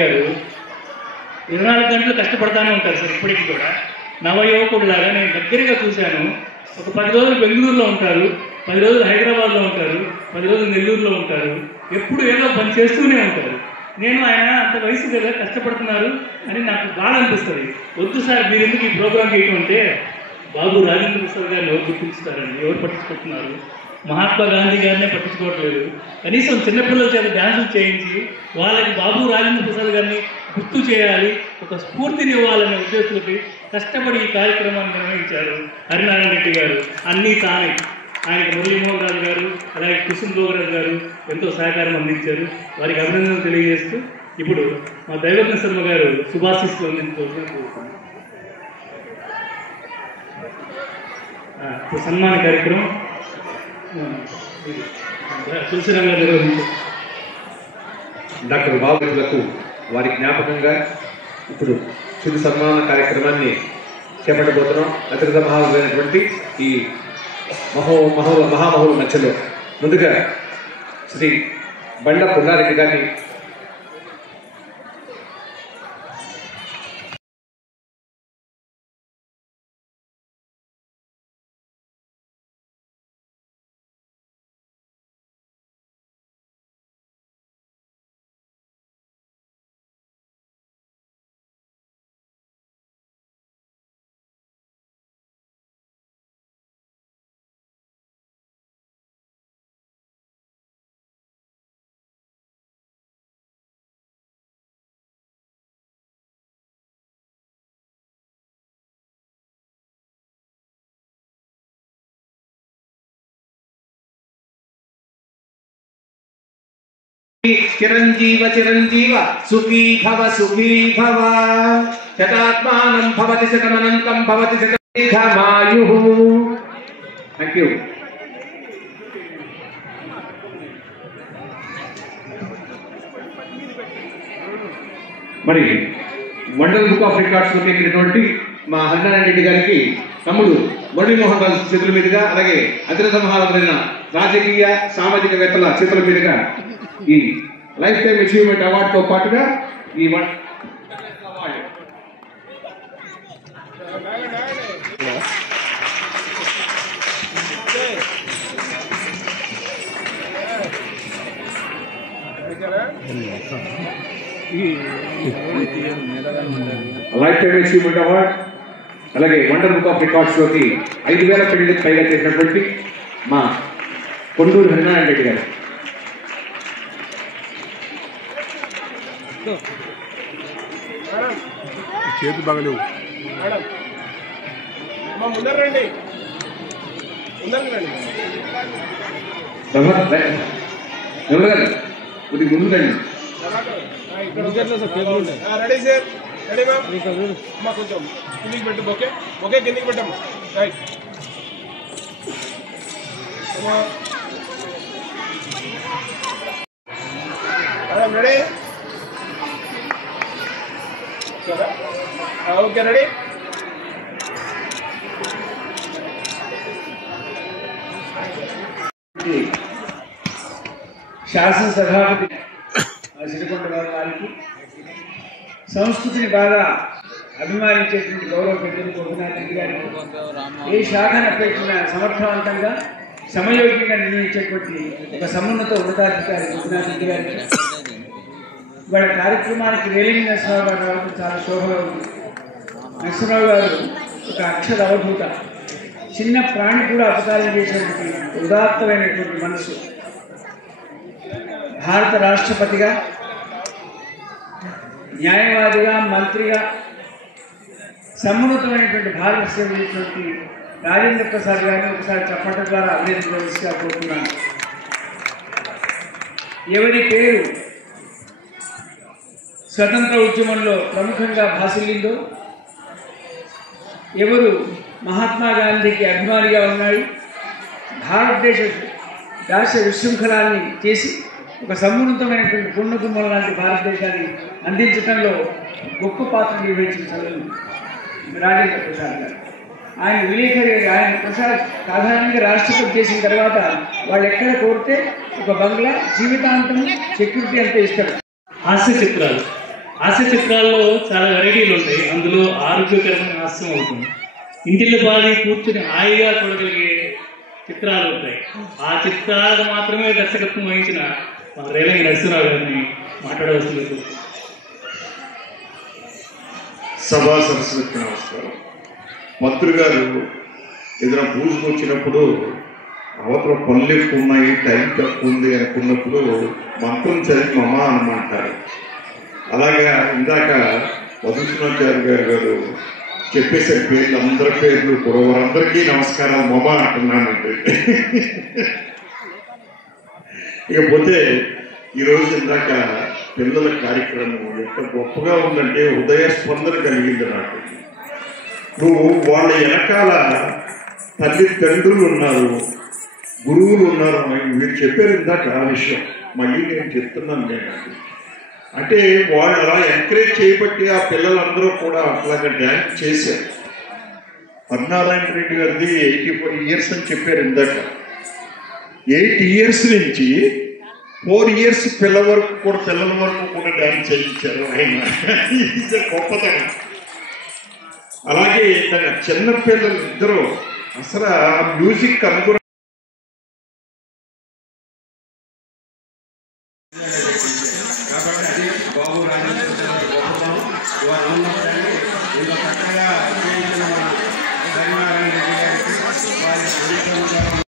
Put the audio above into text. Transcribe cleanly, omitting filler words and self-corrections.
గారు 24 గంటలు కష్టపడతానే ఉంటారు సార్. ఇప్పటికీ కూడా నవయువకుడిలాగా నేను దగ్గరగా చూశాను. ఒక 10 రోజులు బెంగళూరులో ఉంటారు, 10 రోజులు హైదరాబాద్లో ఉంటారు, 10 రోజులు నెల్లూరులో ఉంటారు. ఎప్పుడు ఏదో పని చేస్తూనే ఉంటారు. నేను ఆయన అంత వయసు కదా కష్టపడుతున్నారు అని నాకు బాగా అనిపిస్తుంది. వద్దు సార్ మీరు ఎందుకు ఈ ప్రోగ్రామ్ చేయటం అంటే, బాబు రాజేంద్ర ప్రసాద్ గారిని ఎవరు గుర్తించుతారండి, ఎవరు పట్టించుకుంటున్నారు? మహాత్మా గాంధీ గారినే పట్టించుకోవట్లేదు. కనీసం చిన్నపిల్లల చేత డ్యాన్సులు చేయించి వాళ్ళకి బాబు రాజేంద్ర ప్రసాద్ గారిని గుర్తు చేయాలి, ఒక స్ఫూర్తిని ఇవ్వాలనే ఉద్దేశంతో కష్టపడి ఈ కార్యక్రమాన్ని నిర్వహించారు హరినారాయణ రెడ్డి గారు. అన్నీ తానే. ఆయనకి మురళీమోహన్ రాజు గారు, అలాగే కుసుమ్ భోగరాజు గారు ఎంతో సహకారం అందించారు. వారికి అభినందనలు తెలియజేస్తూ ఇప్పుడు మా దైవజ్ఞ శర్మ గారు శుభాశీస్సులు అందించుకోవాల్సిన సన్మాన కార్యక్రమం తులసిరంగా నిర్వహించారు. డాక్టర్ బాబులకు వారి జ్ఞాపకంగా ఇప్పుడు తుది సన్మాన కార్యక్రమాన్ని చేపట్టబోతున్నాం. అతిథి మహాలైనటువంటి ఈ మహామహుల మధ్యలో ముందుగా శ్రీ బండ పుల్లారెడ్డి గారిని చిరంజీవ చిరంజీవ సుఖీ భవ శతాత్మానం భవతి శతమనంతం భవతి శతమాయు. Thank you. మరి వరల్డ్ బుక్ ఆఫ్ రికార్డ్స్ లో ఎక్కినటువంటి మా హరినారాయణ రెడ్డి గారికి తమ్ముడు మురళీమోహన్ రాజు చేతుల మీదుగా, అలాగే అతిరథ మహారాజులైన రాజకీయ సామాజికవేత్తల చేతుల మీదుగా ఈ లైఫ్ టైమ్ అచీవ్మెంట్ అవార్డుతో పాటుగా ఈ లైఫ్ టైమ్ అచీవ్మెంట్ అవార్డ్, అలాగే వండర్ బుక్ ఆఫ్ రికార్డ్స్ లోకి 5,000 పెళ్లికి పైగా చేసినటువంటి మా కొండూరు హరినారాయణ రెడ్డి గారు. చేతి బాగలేవు. కొద్దిగా ముందు రండి. Ready sir, ready ma'am. అమ్మా కొంచెం కిందికి పెట్టు. ఓకే ఓకే, కిందికి పెట్టమ్మా. Right madam, ready? Okay, ready? శాసనసభాపతి సిరికొండ గారికి, సంస్కృతిని బాగా అభిమానించేటువంటి గౌరవ పెద్దలు గోపినాథ్ రెడ్డి గారికి, ఏ శాఖను అప్పగించిన సమర్థవంతంగా సమయోగ్యంగా నిర్ణయించేటువంటి ఒక సమున్నత ఉన్నతాధికారి గోపినాథ్ రెడ్డి గారికి, వాళ్ళ కార్యక్రమానికి రేలింగ్ నరసింహరావు గారు రావడం చాలా శోభగా ఉంది. నరసింహరావు గారు ఒక అక్షర అవధూత, చిన్న ప్రాణి కూడా అపకారం చేసేటువంటి ఉదాత్తమైనటువంటి మనసు. భారత రాష్ట్రపతిగా, న్యాయవాదిగా, మంత్రిగా సమున్నతమైనటువంటి భారత సేవ చేసినటువంటి రాజేంద్ర ప్రసాద్ గారిని ఒకసారి చప్పట్ల ద్వారా అభినందించవలసిగా కోరుతున్నాను. ఎవరి పేరు స్వతంత్ర ఉద్యమంలో ప్రముఖంగా భాసిల్లిందో, ఎవరు మహాత్మా గాంధీకి అభిమానిగా ఉన్నాడు, భారతదేశ విశృంఖలాన్ని చేసి ఒక సమున్నతమైనటువంటి పుణ్యకుమ్మల లాంటి భారతదేశాన్ని అందించడంలో గొప్ప పాత్ర నిర్వహించిన రాజేంద్ర ప్రసాద్ గారు. ఆయన విలేకరి, ఆయన ప్రసాద్ సాధారణంగా రాష్ట్రపతి చేసిన తర్వాత వాళ్ళు ఎక్కడ కోరితే ఒక బంగ్లా, జీవితాంతం సెక్యూరిటీ అంతా ఇస్తారు. హాస్య చిత్రాలు హాస్య చిత్రాల్లో చాలా వెరైటీలు ఉంటాయి. అందులో ఆరోగ్యకరమైన హాస్యం అవుతుంది. ఇంటిలో బాధి కూర్చుని హాయిగా చూడగలిగే చిత్రాలు ఉంటాయి. ఆ చిత్రాలకు మాత్రమే దర్శకత్వం వహించిన రేలంగి నరసింహరావు గారిని మాట్లాడవలసింది. సభా సరస్వతికి నమస్కారం. మంత్రి గారు ఏదైనా పూజకు వచ్చినప్పుడు అవతల పనులు ఎక్కువ ఉన్నాయి, టైం తక్కువ ఉంది అనుకున్నప్పుడు మంత్రం చదివి మమ అనమంటారు. అలాగా ఇందాక మధుసూదనాచార్య గారు చెప్పేసరి పేర్లు అందరి పేర్లు కూడా వారందరికీ నమస్కారాలు మమ అంటున్నానండి. ఇకపోతే ఈరోజు ఇందాక పిల్లల కార్యక్రమం ఎంత గొప్పగా ఉందంటే హృదయ స్పందన కలిగింది నాకు. నువ్వు వాళ్ళ వెనకాల తల్లిదండ్రులు ఉన్నారు, గురువులు ఉన్నారు. మీరు చెప్పారు ఇందాక ఆ విషయం, మళ్ళీ నేను చెప్తున్నాను. నేను అంటే వాళ్ళు అలా ఎంకరేజ్ చేయబట్టి ఆ పిల్లలందరూ కూడా అట్లాగా డ్యాన్స్ చేశారు. పద్నారాయణ రెడ్డి గారిది 84 years అని చెప్పారు ఇందాక. 8 years నుంచి 4 years పిల్లల వరకు కూడా డ్యాన్స్ చేయించారు ఆయన. ఇది గొప్పతనం. అలాగే తన చిన్న పిల్లలు ఇద్దరు అసలు ఆ మ్యూజిక్ అనుగుణ కాబట్టి అది బాబు రాజేంద్ర గొప్పతనం. వారు అన్నప్పుడు ఇంత చక్కగా చేయించిన మన హరినారాయణ రెడ్డి గారికి వారి